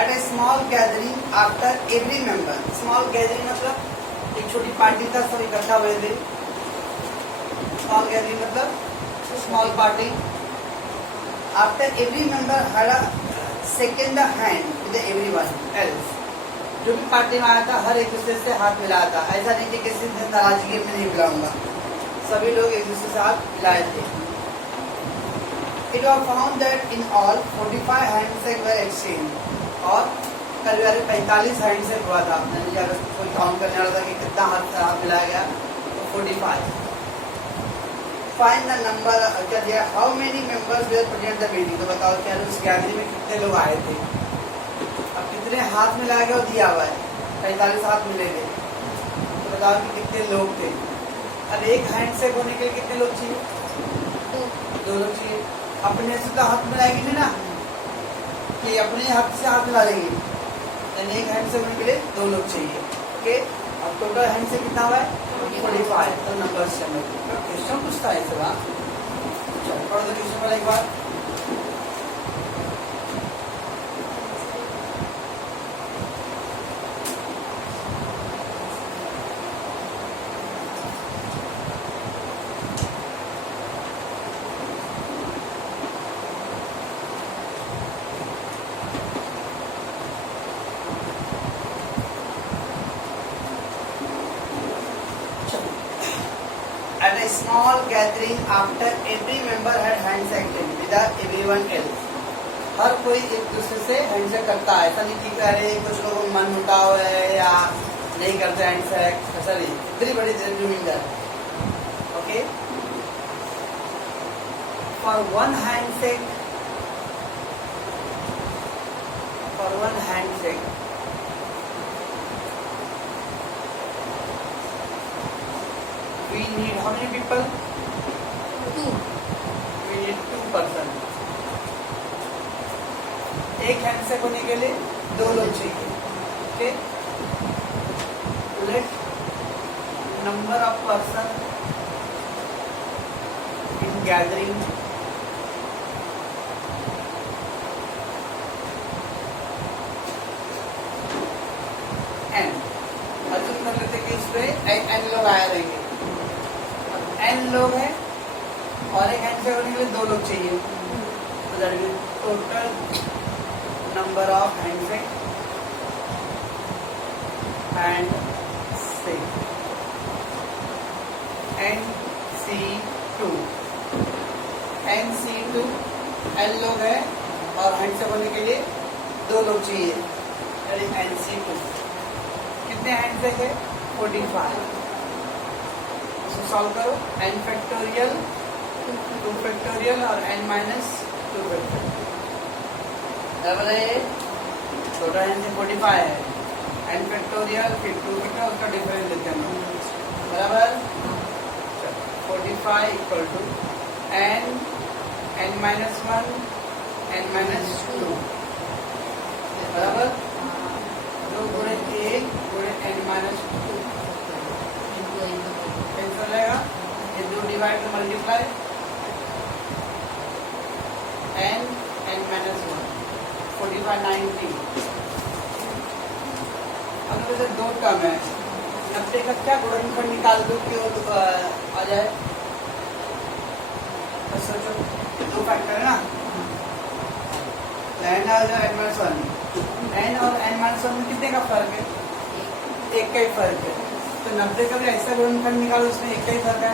Eight a small gathering after every member. Small gathering मतलब एक छोटी पार्टी था, सब इकट्ठा हुए थे। स्मॉल गैदरिंग मतलब small party. After every member had a second hand with everyone else. जो भी पार्टी में आया था हर एक दूसरे से हाथ मिलाया था। ऐसा नहीं कि किसी दिन नाराजगी में नहीं मिलाऊंगा, सभी लोग एक दूसरे से हाथ मिलाए थे। It was found that in all 45 handshake were exchanged। और करीब 45 हैंडशेक हुआ था। मैंने जब कोई काउंट करने वाला था कि कितना हाथ मिलाया गया, तो 45। Find the number। क्या दिया? How many members were present at the meeting। तो बताओ क्या उस गैदरिंग में कितने लोग आए थे। अब कितने हाथ मिला गया दिया हुआ है, 45 हाथ मिले थे। तो बताओ कि कितने लोग थे। अब एक हैंडशेक होने के लिए कितने लोग चाहिए? 2 लोग चाहिए। अपने से तो हाथ मिलाएंगे नहीं ना, कि अपने हाथ से हाथ मिला लेंगे। यानी एक हैंड से होने के लिए 2 लोग चाहिए। ओके, अब टोटल हैंड से कितना हुआ है? 45। तो नंबर से क्वेश्चन पूछता है इस बार। चलो पढ़ो तो क्वेश्चन पर एक बार। At a small gathering after every member had handshake with everyone else। हर कोई एक दूसरे से हैंडशेक करता है। ऐसा नहीं कि अरे कुछ लोगों को मन मुटाव है या नहीं करते हैंडशेक, ऐसा नहीं। Everybody is doing that. Okay, for one handshake we need how many people? 2। We need 2 person। एक हैंडशेक होने के लिए 2 लोग चाहिए। Okay, let number of person in gathering n। Arjun कर लेते कि इस पे n लोग आए रहेंगे। n लोग हैं और एक हैंडशेक होने के लिए 2 लोग चाहिए। तो that mean total number of handshake NC2 n लोग हैं और हैंडशेक होने के लिए 2 लोग चाहिए। यानी NC2 कितने हैंडशेक है? 45। सॉल्व करो। n फैक्टोरियल 2 फैक्टोरियल और n माइनस 2 फैक्टोरियल बराबर है। छोटा n से 45 है, n फैक्टोरियल फिर 2 फैक्टोरियल, उसका डिफरेंस लेते हैं बराबर। 45 equal to n minus 1 n minus 2 बराबर 2 गुणे 1 गुणे n माइनस 2 कैंसिल रहेगा। ये 2 divide two multiply n minus 1 45 90। अब वैसे 2 टर्म है। 90 का क्या गुणनफल निकाल दो कि वो आ जाए। तो सोचो 2 फैक्टर है ना, n और n माइनस 1। n और n माइनस 1 में कितने का फर्क है? 1 का ही फर्क है। तो 90 का भी ऐसा गुणनफल निकालो उसमें 1 का ही फर्क है।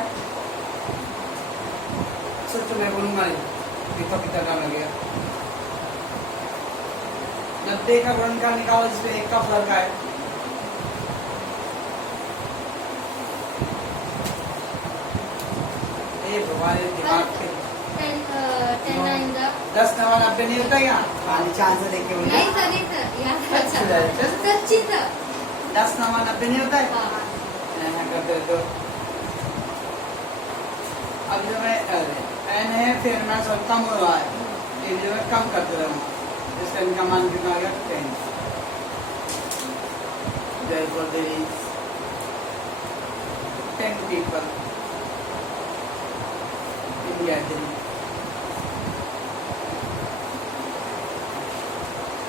सोचो, मैं बोलूंगा नहीं तो कितना टाइम लगेगा। 90 का गुणनफल निकालो जिसमें 1 का फर्क आए। ये भगवान दिमाग के 10 9 90 नहीं होता क्या? पानी चांद से देख के बोलिए। नहीं सर, सच्ची सर 10 9 90 नहीं होता है। करते तो अब जो मैं n है फिर मैं सब कम हो रहा है, एक जगह कम करते रहूँगा। इसका इनका मान कितना आ गया? 10। Therefore there is 10 people in gathering।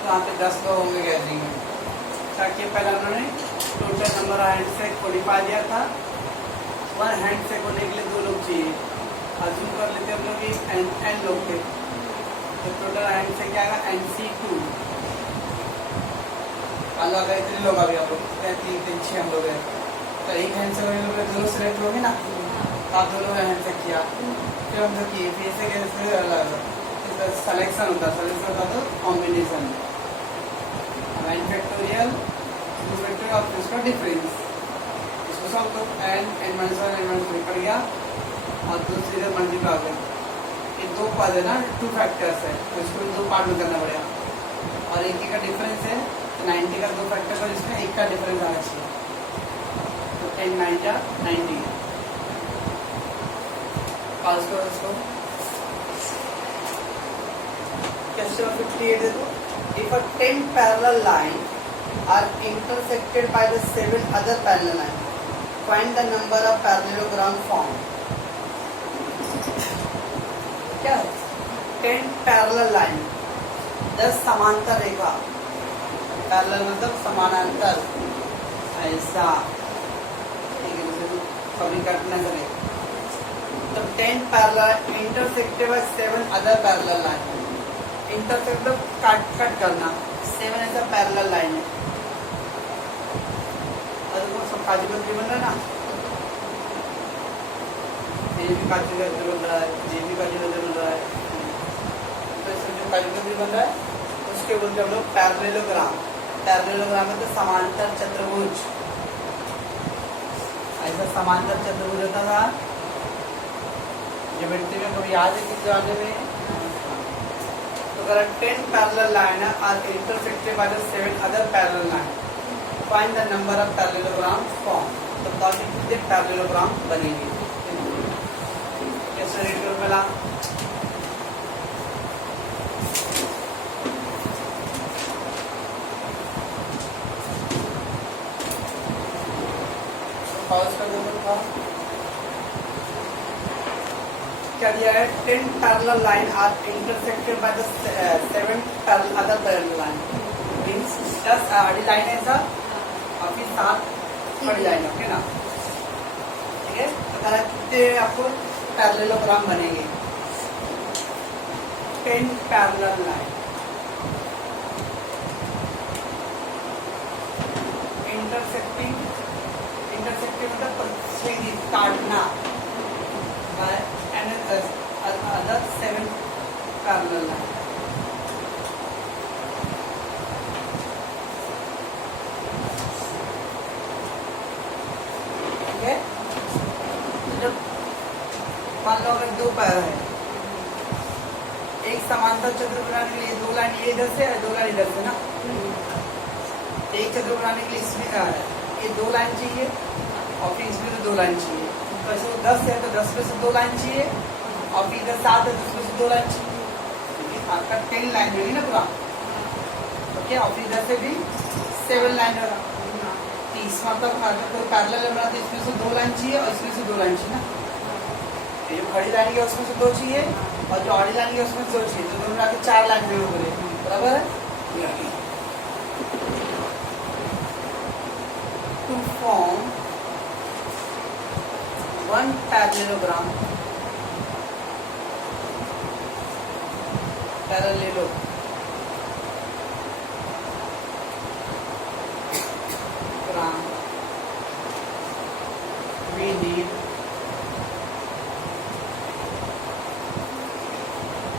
तो यहाँ पे 10 लोग होंगे गैदरिंग में। ताकि पहले उन्होंने टोटल नंबर हैंड से 45 दिया था, 1 हैंड से होने के लिए 2 लोग चाहिए। अजूम कर लेते हम लोग कि n लोग थे, तो टोटल हैंड से क्या आएगा NC2। मान लो अगर इतने लोग अभी आप लोग 3 हम लोग हैं, तो एक हैंड से होने लोग 2 लोग सिलेक्ट होंगे ना, तो आप 2 लोग हैंड से किया, फिर हम लोग किए, फिर से कैसे अलग सिलेक्शन होता तो कॉम्बिनेशन n फैक्टोरियल 2 फैक्टोरियल और उसका डिफरेंस, इसको सॉल्व करो। n - 1 n - 3 पड़ गया और दूसरी इधर मल्टीप्लाई हो गया। ये 2 पद है ना, 2 फैक्टर्स है, तो इसको 2 पार्ट में करना पड़ेगा। और एक का डिफरेंस है, 90 का 2 फैक्टर और इसमें 1 का डिफरेंस आना चाहिए, तो 10 9 जा 90। पास करो इसको। Question 58 देखो, if a 10 parallel line are intersected by the 7 other parallel lines, find the number of parallelogram formed। क्या है? 10 parallel line, 10 समांतर रेखा, पैरेलल मतलब समानांतर, ऐसा एक दूसरे को कभी कट न करे। तो 10 parallel intersected by 7 other parallel line, intersect मतलब कट करना, 7 ऐसा पैरेलल लाइन है। और वो सब काजू कतरी बन रहा है ना, ये भी काजू कतरी बन रहा है, ये भी काजू कतरी बन रहा है, तो इसमें जो काजू कतरी बन रहा है उसके बोलते हम लोग पैरेललोग्राम। पैरेललोग्राम मतलब समांतर चतुर्भुज, ऐसा समांतर चतुर्भुज होता था ज्योमेट्री में, कभी याद है किस जमाने में? तो अगर 10 parallel line are intersected by the 7 other parallel line, find the number of parallelogram form. तो बताओ कितने पैरेललोग्राम बनेंगे, कैसे रेट करो पहला। पॉज कर दो था, क्या दिया है? 10 parallel line are intersected by the 7 other parallel line, means 10 आड़ी लाइन है ऐसा और फिर 7 बड़ी लाइन, ओके ना? ठीक है, तो कितने आपको पैरेललोग्राम बनेंगे? 10 पैरेलल लाइन इंटरसेक्टिंग, इंटरसेक्टिंग मतलब काटना, other 7 parallel line। ठीक है, जब मान लो अगर 2 पैर है, एक समांतर चतुर्भुज बनाने के लिए 2 लाइन ये इधर से और 2 लाइन इधर से ना, एक चतुर्भुज बनाने के लिए इसमें ये 2 लाइन चाहिए और फिर इसमें तो 2 लाइन चाहिए। तो ऐसे 10 है तो 10 में से 2 लाइन चाहिए और फिर इधर 7 है तो उसमें से 2 लाइन चाहिए, आपका 10 लाइन होगी ना पूरा, ओके। और फिर इधर से भी 7 लाइन होगा, 30 मतलब अगर कोई पैरेलल बना तो इसमें से 2 लाइन चाहिए और इसमें से 2 लाइन चाहिए ना। ये जो खड़ी लाइन है उसमें से 2 चाहिए और जो आड़ी लाइन है उसमें से 2 चाहिए, तो दोनों मिला के 4 लाइन में बोले, बराबर है। To form 1 parallelogram, parallelogram we need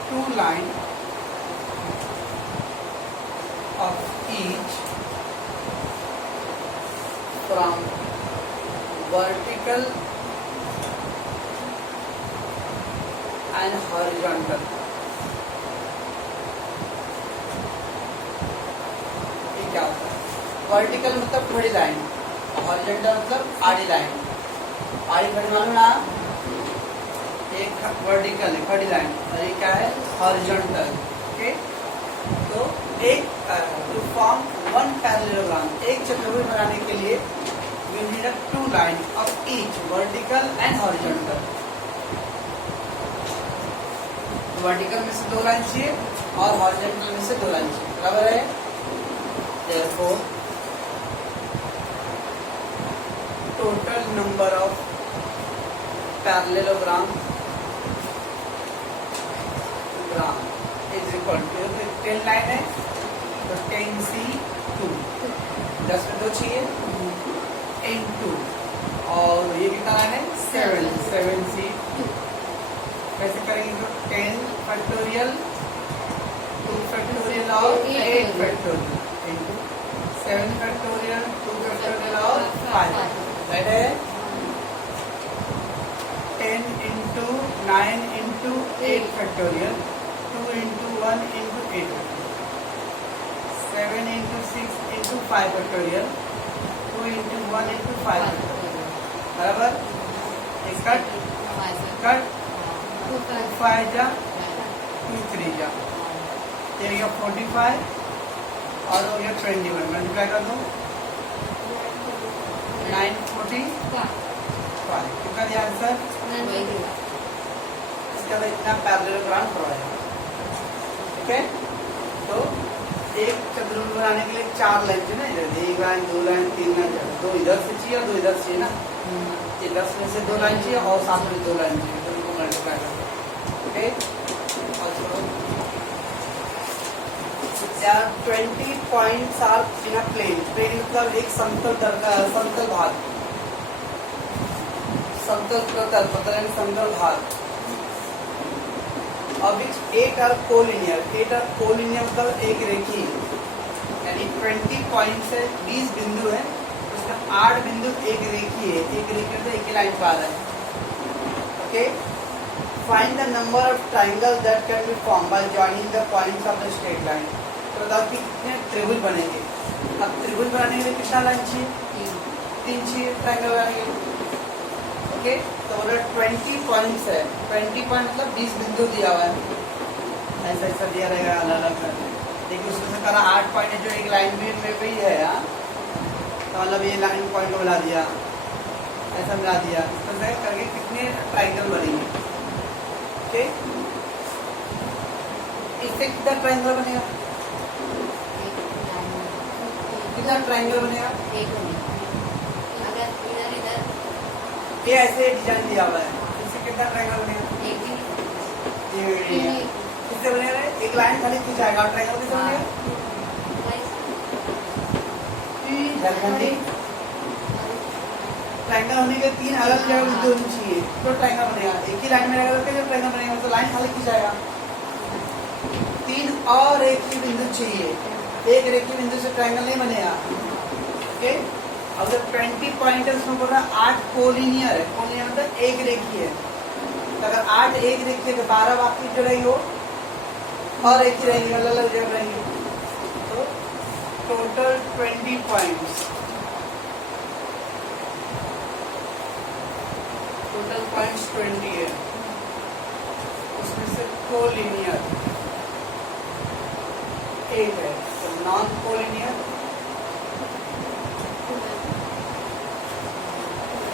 2 lines of each from vertical and horizontal। ये क्या होता है? वर्टिकल मतलब खड़ी लाइन, हॉरिजॉन्टल मतलब आड़ी लाइन। आड़ी खड़ी मालूम ना, एक वर्टिकल है खड़ी लाइन और ये क्या है? Horizontal, okay. तो एक टू फॉर्म 1 पैरेललोग्राम, एक चतुर्भुज बनाने के लिए we need 2 lines of each vertical and horizontal। Vertical में से 2 लाइन चाहिए और हॉरिजॉन्टल में से 2 लाइन चाहिए, बराबर है। therefore total number of parallelogram is equal to 10 line है तो 10C2 10 में 2 चाहिए into और ये कितना लाइन है 7C2 कैसे करेंगे तो 10 फैक्टोरियल 2 फैक्टोरियल और 8 फैक्टोरियल into 7 फैक्टोरियल 2 फैक्टोरियल और 5 राइट है 10 into 9 into 8 factorial 2 into 1 into 8 7 into 6 into 5 factorial 2 into 1 into 5 factorial बराबर एक कट 5 जा 2 3 जा ये हो गया 45 और हो गया 21 मल्टीप्लाई कर दो 945 कितना दिया आंसर इसका तो इतना पैरेललोग्राम करवाया ठीक है तो एक चतुर्भुज बनाने के लिए 4 लाइन चाहिए ना इधर 1 लाइन 2 लाइन 3 लाइन 2 इधर से चाहिए और 2 इधर से ना ये 10 में से 2 लाइन चाहिए और साथ में 2 लाइन चाहिए तो इनको मल्टीप्लाई कर दो ओके और छोड़ो there are 20 points are in a plane plane मतलब एक समतल भाग समतल प्रतल प्रतल समतल भाग of which 8 are collinear मतलब एक रेखीय यानी 20 पॉइंट्स है 20 बिंदु है उसमें 8 बिंदु एक रेखीय है एक रेखीय तो एक ही लाइन पा रहा है okay find the number of triangle that can be form by joining the points of the straight line तो बताओ कि कितने त्रिभुज बनेंगे अब त्रिभुज बनाने के लिए कितना लाइन चाहिए 3 चाहिए ट्राइंगल बनाने के लिए ओके तो बोला 20 पॉइंट्स है 20 पॉइंट मतलब 20 बिंदु दिया हुआ है ऐसा ऐसा दिया रहेगा अलग अलग देखिए उसमें करा 8 पॉइंट है जो एक लाइन में भी है यार तो मतलब ये लाइन पॉइंट को मिला दिया ऐसा मिला दिया इस तरह से करके कितने ट्राइंगल बनेंगे ओके इससे कितना ट्राइंगल बनेगा कितना ट्राइंगल बनेगा ये ऐसे डिजाइन दिया हुआ है इससे कितना ट्रायंगल बनेगा किससे बनेगा एक लाइन खाली खींच जाएगा और ट्रायंगल किससे बनेगा ट्रायंगल होने के 3 अलग जगह बिंदु चाहिए तो ट्रायंगल बनेगा एक ही लाइन में रहेगा तो कैसे ट्रायंगल बनेगा तो लाइन खाली खींच जाएगा 3 और एक ही बिंदु चाहिए एक रेखीय बिंदु से ट्रायंगल नहीं बनेगा ओके अब जब 20 पॉइंट है उसमें बोल रहा 8 कोलिनियर है कोलिनियर मतलब एक रेखीय है तो अगर 8 एक रेखीय तो 12 बाकी जो रहेगी वो और एक ही रहेंगे अलग अलग जगह रहेंगे तो टोटल 20 पॉइंट्स टोटल पॉइंट्स 20 है उसमें से कोलिनियर 8 है तो नॉन कोलिनियर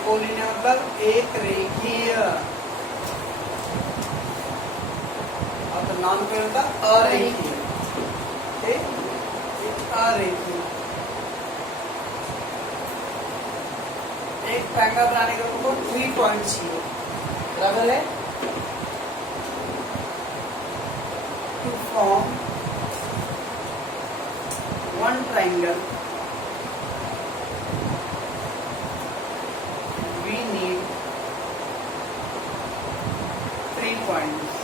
कोलिनियर मतलब एक रेखीय और तो नॉन कोलिनियर मतलब अरेखीय अरेखीय एक ट्रायंगल बनाने के लिए 3 पॉइंट चाहिए बराबर है to form one triangle we need 3 points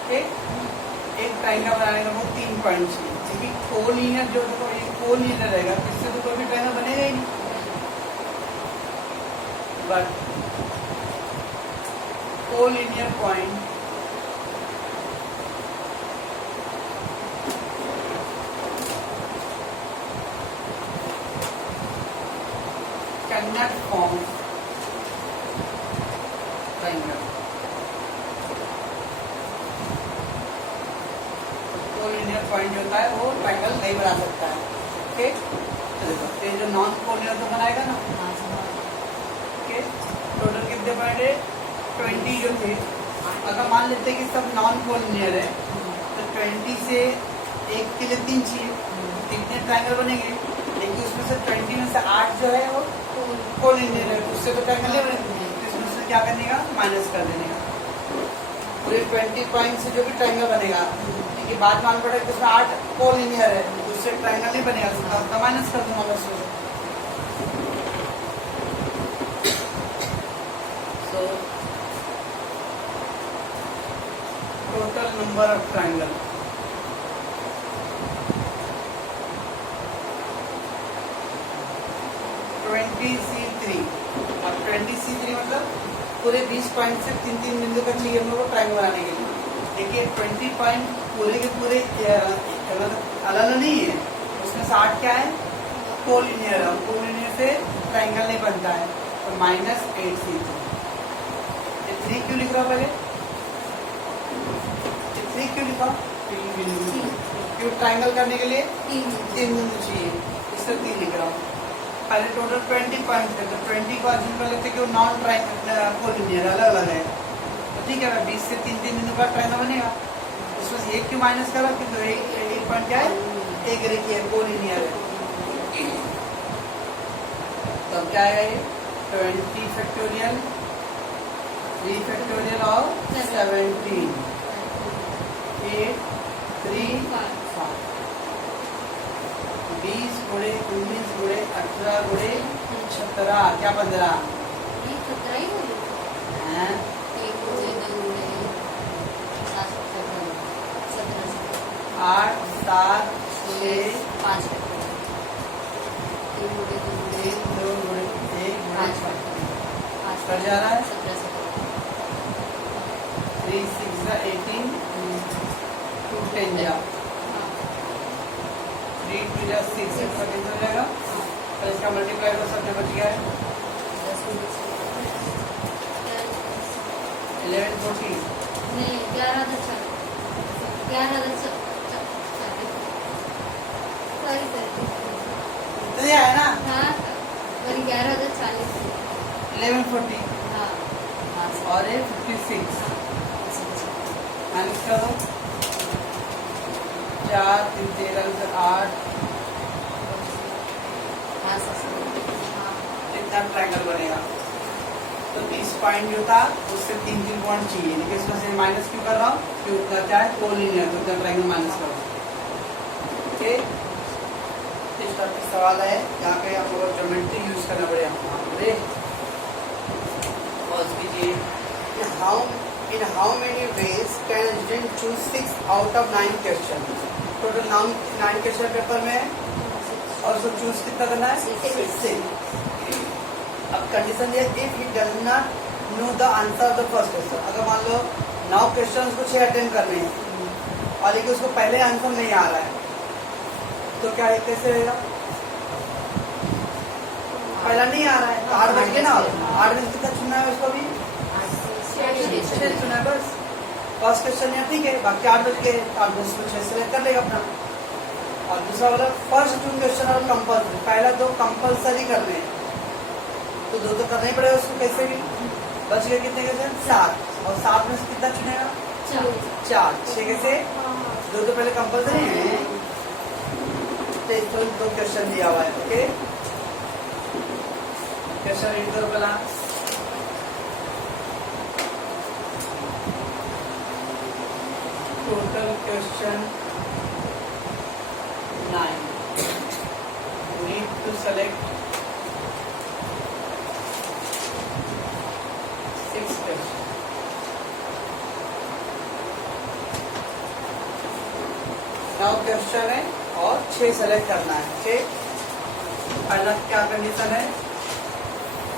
okay एक ट्रायंगल बनाने का वो 3 पॉइंट चाहिए क्योंकि कोलिनियर जो देखो ये कोलिनियर रहेगा इससे तो कोई भी ट्रायंगल बनेगा ही नहीं but collinear point cannot form triangle. Collinear point होता है वो ट्रायंगल नहीं बना सकता है ओके तो ये जो नॉन कोलिनियर तो बनाएगा ना ओके टोटल कितने पॉइंट है 20 जो थे अगर मान लेते हैं कि सब नॉन कोलिनियर है तो 20 से एक के लिए 3 चाहिए, कितने ट्रायंगल बनेंगे? देखिए उसमें से 20 में से 8 जो है वो कोलिनियर है, उससे तो ट्रायंगल नहीं बनेगा, इसमें से क्या करने का? माइनस कर देने का। पूरे 20 पॉइंट से जो भी ट्रायंगल बनेगा, ठीक है, बाद मालूम पड़ा कि उसमें 8 कोलिनियर है, उससे ट्रायंगल नहीं बनेगा, उसका माइनस कर दूंगा बस। So total number of triangle, अब 20C3 मतलब पूरे 20 पॉइंट से 3-3 बिंदु का चाहिए हम लोग को ट्रायंगल बनाने के लिए। देखिए 20 पॉइंट पूरे के पूरे मतलब अलग नहीं है, उसमें से 8 क्या है? कोलिनियर है, कोलिनियर से ट्रायंगल नहीं बनता है, तो -8C3। 3 क्यों लिख रहा पहले? 3 क्यों लिखा? क्यों? ट्रायंगल करने के लिए 3 बिंदु चाहिए, इससे 3 लिख रहा हूँ। पहले टोटल 20 पॉइंट थे, तो 20 को अज्यूम कर लेते कि वो नॉन ट्रायंगल कोलिनियर अलग अलग है, तो ठीक है, 20 से 3-3 बिंदु का ट्रायंगल बनेगा। उसमें से 1 क्यों माइनस करा? क्योंकि एक पॉइंट क्या है? एक रेखीय है, कोलिनियर है। तब क्या आएगा ये? 20 फैक्टोरियल 3 फैक्टोरियल और 17 8 3 5 20 गुणे 19 गुणे 18 गुणे 17 क्या 15? ये 17 ही हो गया। हैं? 1 गुणे 2 गुणे 7 17 8 7 6 5 3 गुणे 2 गुणे 1 2 गुणे 1 गुणे 5 5 कर जा रहा है। 17 3 6 18 2 10 जा 3 2 जा 6 6 का कैंसिल हो जाएगा, और इसका मल्टीप्लाई करो, सब बच गया है 11 14 नहीं 11 10 11 10 सॉरी तो ये है ना हाँ और 11 10 40 11 14 हाँ और ये 56 माइनस कर दो 4 3 13 8 हाँ इतना ट्रायंगल बनेगा। तो 20 पॉइंट जो था उससे 3-3 पॉइंट चाहिए, लेकिन इसमें से माइनस क्यों कर रहा हूँ? क्यों उतना क्या है? कोलिनियर, तो उतना ट्रायंगल माइनस करो। ओके, इस टाइप का सवाल है, यहाँ पे आपको ज्योमेट्री यूज करना पड़ेगा। अरे पॉज कीजिए। In how many ways can a student choose 6 out of 9 question? Total 9 question paper में है, और उसको चूज कितना करना है? 6। अब कंडीशन ये, if he does not know the answer of the first question, अगर मान लो 9 क्वेश्चन को 6 अटेम्प्ट करने हैं और लेकिन उसको पहले आंसर नहीं आ रहा है, तो क्या कैसे रहेगा? पहला नहीं आ रहा है तो 8 बज के ना, 8 बजे कितना चुनना है उसको भी? 6 चुना है बस। फर्स्ट क्वेश्चन यहाँ ठीक है, बाकी 8 बज के 8 बजे उसको 6 सेलेक्ट कर लेगा अपना। और दूसरा वाला फर्स्ट 2 क्वेश्चन और कंपल्सरी, पहला 2 कंपल्सरी करने हैं, तो 2 तो करना ही पड़ेगा उसको कैसे भी। बच गए कितने क्वेश्चन? 7, और 7 में से कितना चुनेगा? 4 6 कैसे? 2 तो पहले कंपल्सरी है, तो 2 क्वेश्चन दिया हुआ है। ओके, क्वेश्चन रीड करो पहला। Total question 9, need to select 6 question. नौ क्वेश्चन है और 6 सेलेक्ट करना है। ओके, पहला क्या कंडीशन है?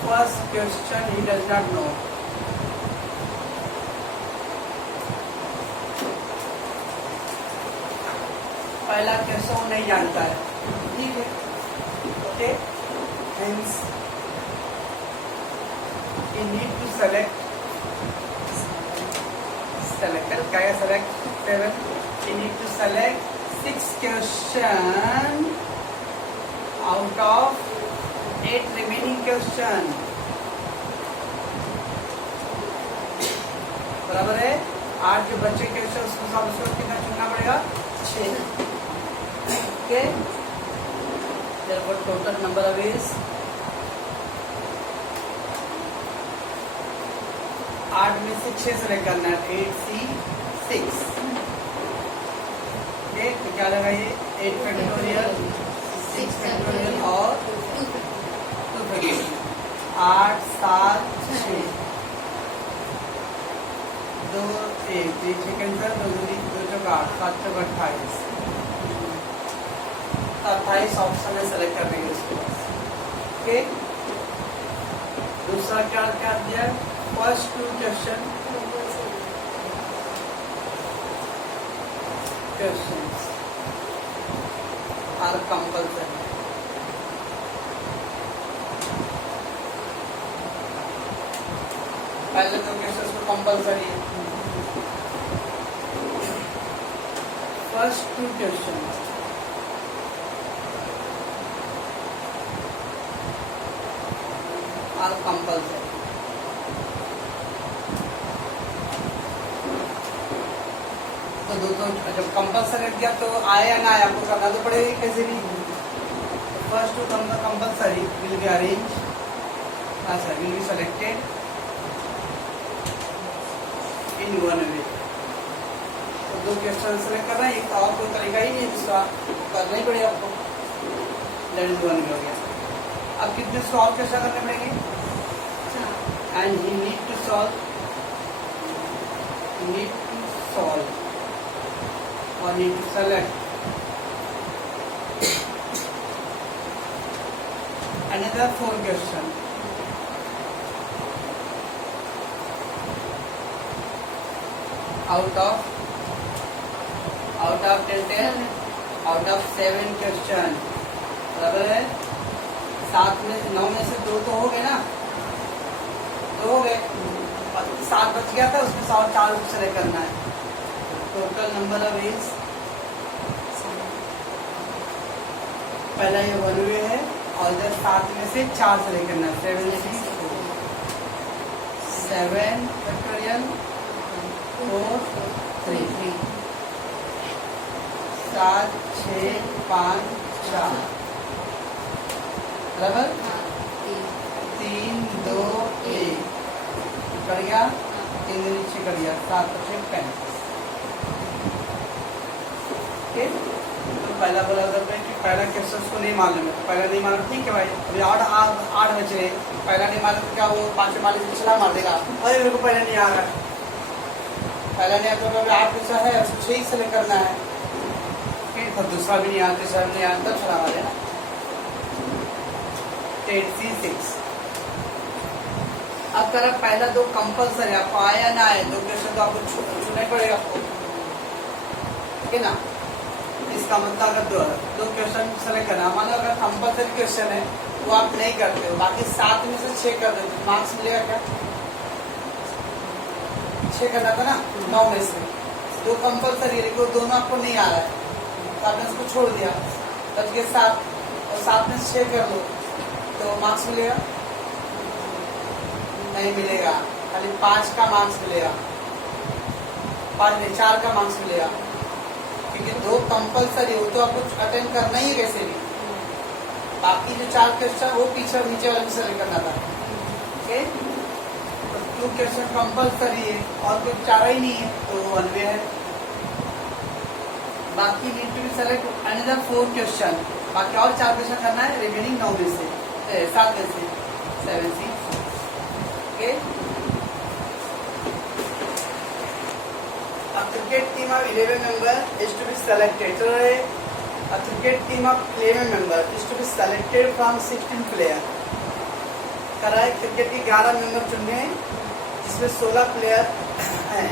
First question he does not know, पहला क्वेश्चन वो नहीं जानता है, ठीक है। Okay, hence you need to select क्या है? select 7, you need to select 6 question out of 8 remaining question, बराबर है 8 जो बच्चे क्वेश्चन उसको कितना चुनना पड़ेगा? 6। Okay. Therefore, total number of is 8 में से 6 सेलेक्ट करना है 8C6। ओके, तो क्या लगा ये 8 फैक्टोरियल 6 फैक्टोरियल और 2 फैक्टोरियल 8 7 6 2 1 कैंसर 2 2 चौक 8 7 चौक 28 28 ऑप्शन में सेलेक्ट कर देंगे इसके पास। ओके, दूसरा क्या क्या दिया है फर्स्ट 2 questions are compulsory। पहले 2 questions को कंपल्सरी है। First 2 questions are compulsory। तो दोस्तों जब कंपल्सरी किया तो आया या ना आया आपको करना तो पड़ेगा कैसे भी। First two compulsory will be arrange अच्छा will be selected in one way. तो 2 क्वेश्चन सेलेक्ट करना है, एक और कोई तरीका ही नहीं, दूसरा करना ही पड़ेगा आपको। दैट इज वन वे हो गया। अब कितने सॉल्व कैसे करने पड़ेंगे and he need to solve or need to select another 4 question out of 7 question। बराबर है 7 में 9 में से 2 तो हो गए ना, 2 हो गए, 7 बच गया था उसमें 4 सेलेक्ट करना है। टोटल नंबर ऑफ इज पहला ये 1 वे है और इधर 7 में से 4 सेलेक्ट करना है। 7 फैक्टोरियल 4 3 7 6 5 4 बराबर 3 2 1 कर गया, 3 नीचे कर गया, 7 5 35। तो पहला बोला था कि पहला क्वेश्चन को नहीं मालूम है, पहला नहीं मालूम ठीक है भाई, अभी 8 बचे, पहला नहीं मालूम क्या वो 5 वाले से चला मार देगा, अरे मेरे को पहला नहीं आ रहा, पहला नहीं आता तो अभी 8 बचा है उसको 6 ही सेलेक्ट करना है, तो दूसरा भी नहीं आता, तीसरा भी नहीं आता, तब चला मार देना। 8C6। अब करा पहला 2 कंपल्सरी, आपको आया ना आया 2 क्वेश्चन तो आपको छूना पड़ेगा आपको, ठीक है ना। इसका मतलब अगर 2 क्वेश्चन सेलेक्ट करना, मान लो अगर कंपल्सरी क्वेश्चन है वो आप नहीं करते हो, बाकी 7 में से 6 कर देते, मार्क्स मिलेगा क्या? 6 करना था ना 9 में से 2 कंपल्सरी है, लेकिन दोनों आपको नहीं आ रहा है तो आपने इसको छोड़ दिया, बच गए 7 और 7 में से 6 कर लो तो मार्क्स मिलेगा? नहीं मिलेगा, खाली 5 का मार्क्स मिलेगा, 5 नहीं 4 का मार्क्स मिलेगा, क्योंकि 2 कंपल्सरी हो तो आपको अटेंड करना ही है कैसे भी, बाकी जो 4 क्वेश्चन वो पीछे और नीचे वाले में सेलेक्ट करना था। ओके, तो 2 क्वेश्चन कंपल्सरी है और कोई 4 ही नहीं है तो 1 वे है। बाकी need to be select another 4 question, बाकी और 4 क्वेश्चन करना है रिमेनिंग 9 में से 7 में से 7C। Okay, a cricket team of 11 members is to be selected. So a cricket team of 11 members is to be selected from 16 players. कराए cricket के 11 मेंबर चुनने हैं जिसमें 16 प्लेयर हैं।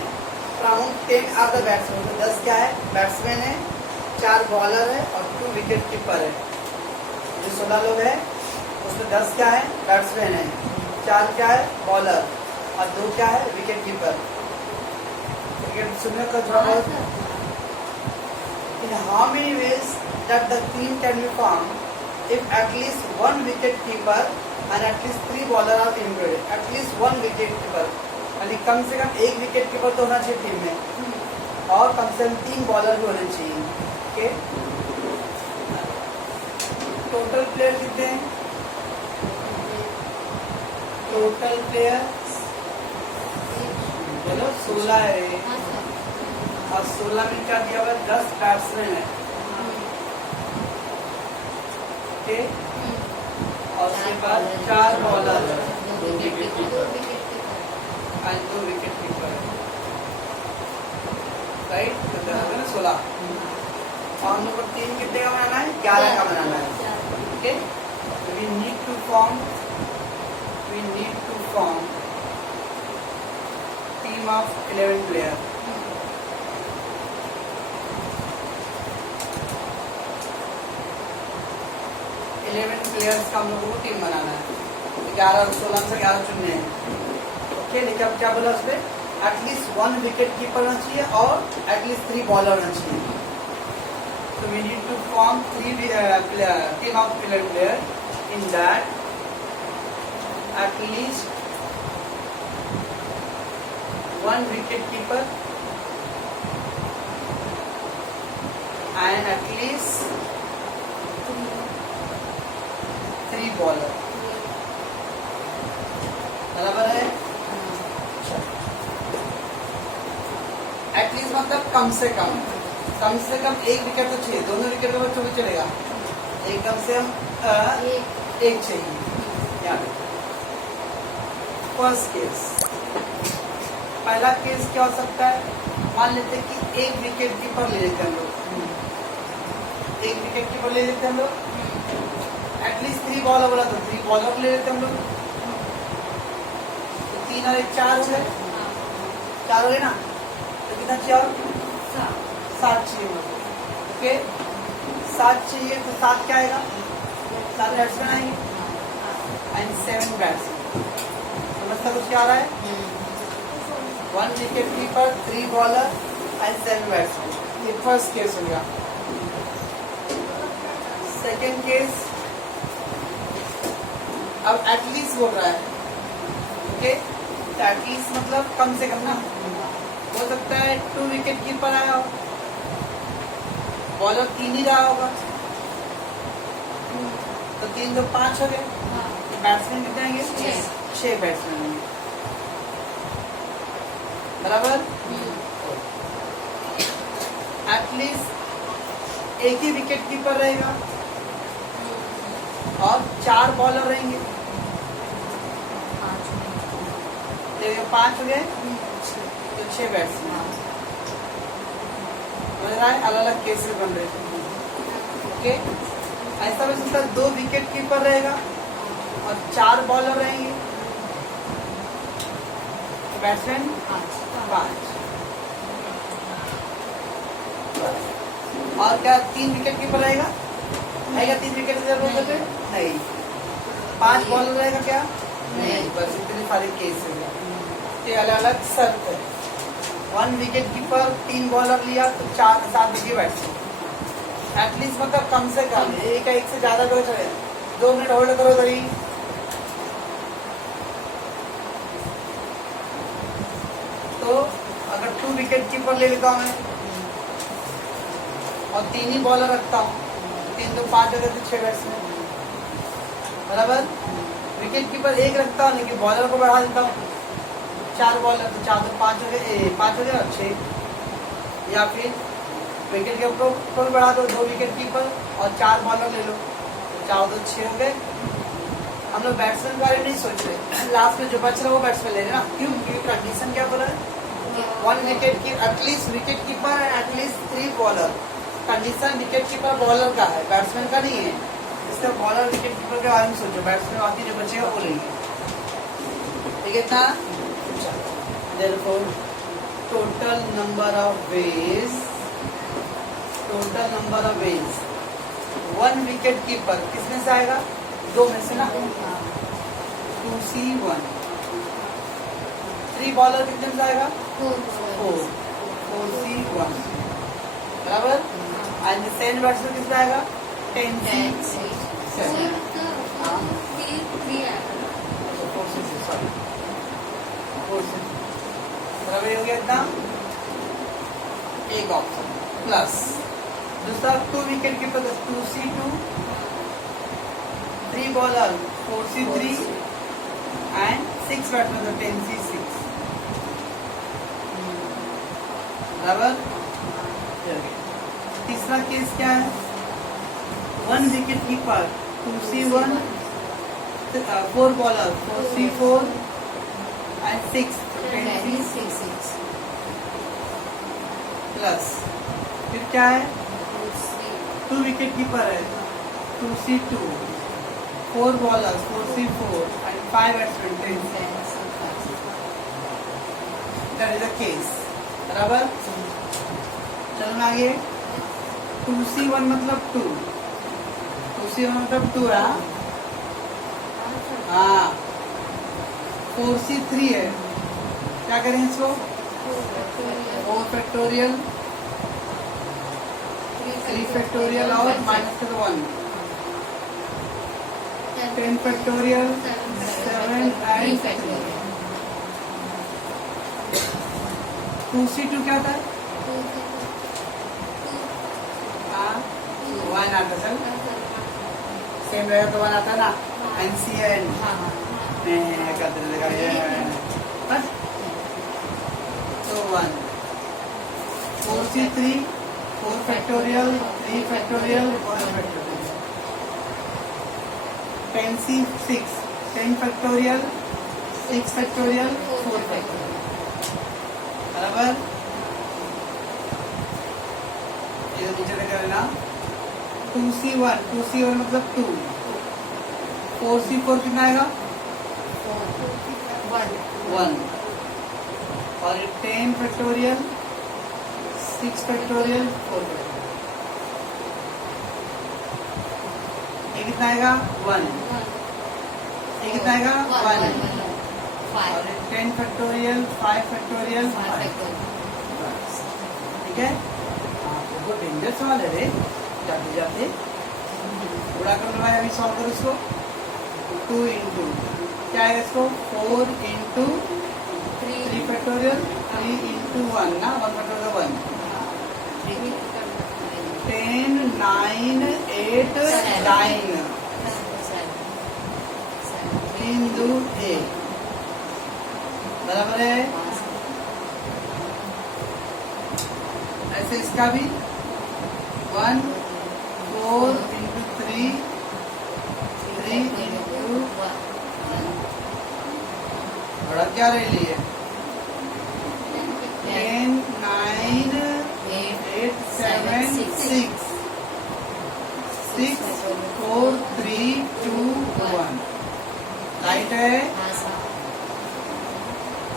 फ्रॉम 10 आर द बैट्समैन, तो 10 क्या है बैट्समैन है, 4 बॉलर है और 2 विकेट कीपर है। जो 16 लोग हैं उसमें 10 क्या है बैट्समैन है, 4 क्या है बॉलर और 2 क्या है विकेट कीपर। सुनने का जवाब, in how many ways that the team can be formed if at least 1 wicket keeper and at least 3 bowler are included, at least 1 wicket keeper, यानी कम से कम 1 विकेट कीपर तो होना चाहिए टीम में और कम से कम 3 बॉलर भी होने चाहिए। ओके, टोटल प्लेयर कितने हैं? टोटल प्लेयर चलो 16 है हाँ सर और 16 में क्या दिया हुआ है? 10 बैट्समैन है। ओके और उसके बाद 4 बॉलर है दो विकेट कीपर और 2 विकेट कीपर है। राइट तो हो गया ना 16। और नंबर 3 कितने का बनाना है? 11 का बनाना है। Okay we need to form team of 11 player। 11 players का हम लोगों को टीम बनाना है। 11 और 16 से 11 चुनने हैं। ओके लेकिन अब क्या बोला उसमें? एटलीस्ट 1 विकेट कीपर होना चाहिए और एटलीस्ट 3 बॉलर होना चाहिए। So we need to form team of 11 players in that at least 1 wicket keeper and at least 3 bowler। बराबर है? एटलीस्ट मतलब कम से कम एक विकेट तो चाहिए। दोनों विकेट में तो भी चलेगा, एक कम से कम एक चाहिए। याद फर्स्ट केस, पहला केस क्या हो सकता है? मान लेते हैं कि एक विकेट कीपर ले लेते हैं लोग, एक विकेट कीपर ले लेते हैं लोग। एटलीस्ट 3 बॉलर बोला तो 3 बॉलर ले लेते हैं हम लोग। तो 3 और 1 4 हो गए, 4 हो गए ना? तो कितना चाहिए और? 7 चाहिए मुझे। ओके 7 चाहिए तो 7 क्या आएगा? 7 बैट्समैन आएंगे एंड 7 बैट्समैन। समझता कुछ क्या आ रहा है? 1 wicket keeper, 3 bowler and 7 batsman. ये फर्स्ट केस हो गया। सेकेंड केस, अब एटलीस्ट बोल रहा है। ओके तो एटलीस्ट मतलब कम से कम ना, हो सकता है 2 विकेट कीपर आया हो, बॉलर 3 ही रहा होगा, तो 3 तो 5 हो गए। बैट्समैन कितने आएंगे? 6 बैट्समैन आएंगे। बराबर? एटलीस्ट एक ही विकेट कीपर रहेगा और 4 बॉलर रहेंगे। 5 हो गए तो 6 बैट्समैन। समझ रहा है? अलग अलग केसेस बन रहे हैं। ओके ऐसा भी सकता है 2 विकेट कीपर रहेगा और 4 बॉलर रहेंगे, बैट्समैन 5। और क्या 3 विकेट कीपर रहेगा? 3 विकेट की जरूरत है? नहीं। 5 बॉलर रहेगा क्या? नहीं। बस इतने सारे केस है। ये अलग अलग शर्त है। 1 विकेट कीपर, 3 बॉलर लिया तो 7 विकेट बैट्समैन। एटलीस्ट मतलब कम से कम एक से ज्यादा भी हो चले। 2 मिनट होल्ड करो तभी। तो अगर 2 विकेट कीपर ले लेता हूँ मैं और 3 ही बॉलर रखता हूँ, 3 तो 5 हो गए तो 6 बैट्समैन। बराबर? विकेट कीपर 1 रखता हूँ लेकिन बॉलर को बढ़ा देता हूँ, 4 बॉलर तो 4 तो 5 हो गए, 5 हो गए और 6। या फिर विकेट कीपर को भी बढ़ा दो, 2 विकेट कीपर और 4 बॉलर ले लो, तो 4 तो 6 हो गए। हम लोग बैट्समैन के बारे में नहीं सोच रहे, लास्ट में जो बच रहा है वो बैट्समैन ले रहे ना। क्यों? क्योंकि कंडीशन क्या बोला है? 1 विकेट की at least wicket keeper and at least 3 bowler. Condition wicket keeper bowler का है, बैट्समैन का नहीं है। इसका बॉलर विकेट कीपर के बारे में सोचो, बैट्समैन बाकी जो बचेगा वो लेंगे। ठीक है ना? Therefore, total number of ways, 1 wicket keeper किसमें से आएगा? 2 में से ना, 2C1। 3 बॉलर कितने में से आएगा? 4C1। बराबर? एंड 7 बैट्समैन किसमें आएगा? 10C7। बराबर हो गया इतना। एक ऑप्शन प्लस दूसरा 2 wicket keeper 2C2 3 bowler 4C3 and 6 batsmen तो 10C6 बराबर। चलिए तीसरा केस क्या है, 1 wicket keeper 2C1 4 bowler 4C4 and 6 10C6 plus फिर क्या है 2 विकेट कीपर है 2C2 4 bowlers 4C4 and 5 batsmen 10C6 that is the case बराबर। चलना आगे 2C1 मतलब 2 2C1 मतलब 2 है हाँ 4C3 है, क्या करें इसको 4 फैक्टोरियल 3 फैक्टोरियल और माइनस कर 1 10 फैक्टोरियल 7 एंड 2C2 क्या था 1 आता चल सेम रहेगा तो 1 आता ना NCN बस तो 1 4C3 4 factorial 3 factorial 4 factorial 10C6 10 factorial 6 factorial 4 factorial बराबर। ये नीचे लगा लेना 2C1 मतलब 2 4C4 कितना आएगा 1 और 10 फैक्टोरियल 6 फैक्टोरियल 4 फैक्टोरियल ये कितना आएगा 1 ये कितना आएगा 1 और 10 फैक्टोरियल 5 फैक्टोरियल 5 ठीक है। वो डेंजर सवाल है रे जाते जाते उड़ा कर भाई अभी सॉल्व करो इसको 2 इंटू क्या है इसको 4 इंटू 3 फैक्टोरियल 3 इंटू 1 ना 1 फैक्टोरियल 1 10 9 8 9 3 2 1 बराबर है। ऐसे इसका भी 1 4 इंटू 3 इंटू बड़ा क्या रह लिए 10 9 8 7 6 4 3 2 1 राइट है।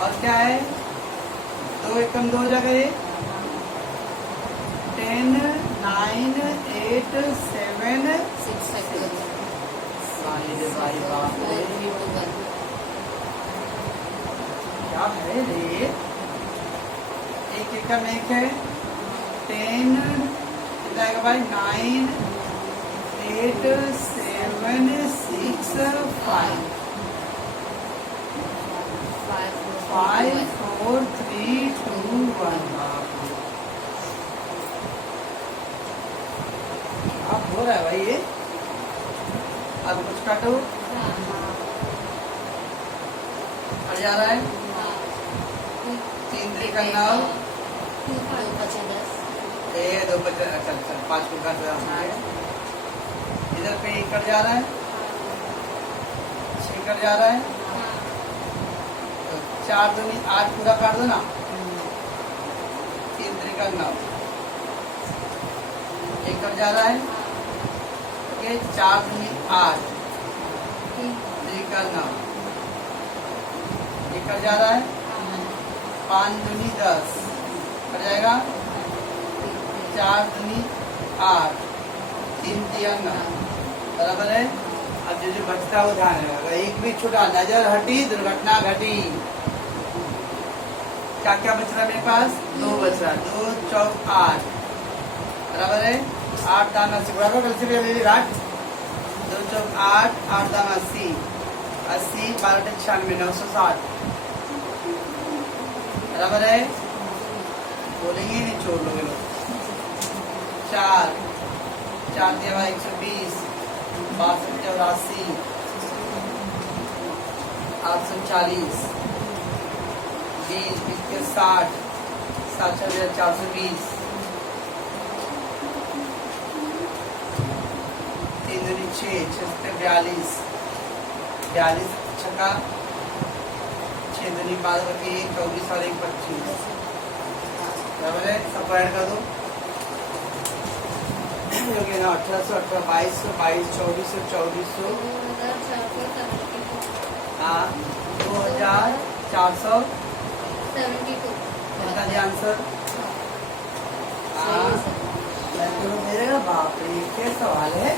और क्या है 2 एकम 2 जगह 10 9 8 7 भाई बाप रे क्या है रे एक एकम एक है 10 जाएगा भाई 9 8 7 6 5 5 4 3 2 1 अब हो रहा है भाई ये अब कुछ काटो हट जा रहा है 3 3 का 9 2 चल 5 को काट रहा है इधर पे 1 कट जा रहा है 6 कट जा रहा है 4 दूनी 8 पूरा काट दो ना 3 3 का 9 1 कट जा रहा है 4 दूनी 8 3 का 9 1 कट जा रहा है 5 दूनी 10 कट जाएगा 4 दूनी 8 3 3 9 बराबर है। अब जो बचता है वो ध्यान रहेगा एक भी छूटा नजर हटी दुर्घटना घटी क्या क्या बच रहा है मेरे पास 2 बच रहा 2 4 8 बराबर है 8 दाना 80 बराबर कल से भी 8 2 4 8 8 दाना 80 80 12 96 960 बराबर है बोलेंगे नहीं छोड़ लोगे लोग 4 4 दिया 120 6284, 840, 20, 60, 6420, 3 दूनी 6, 6 42, 42 छक्का, 6 दूनी 12 बटे 1, 24 और 1 25। बराबर है, सब ऐड कर दो। हो गया ना 1800, 2200, 2200, 2400, 2472 2400 कितना जी आंसर? मेरे का बाप रे क्या सवाल है।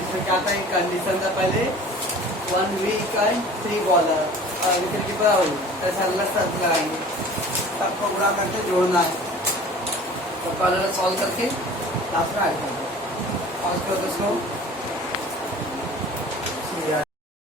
इसमें क्या था, एक कंडीशन था पहले 1 वीक एंड 3 बॉलर और विकेट कीपर आउट, ऐसा अगला शर्त लगाएंगे, सबको गुणा करके जोड़ना है। तो पहले सॉल्व करके लास्ट में ऐड कर दो और उसको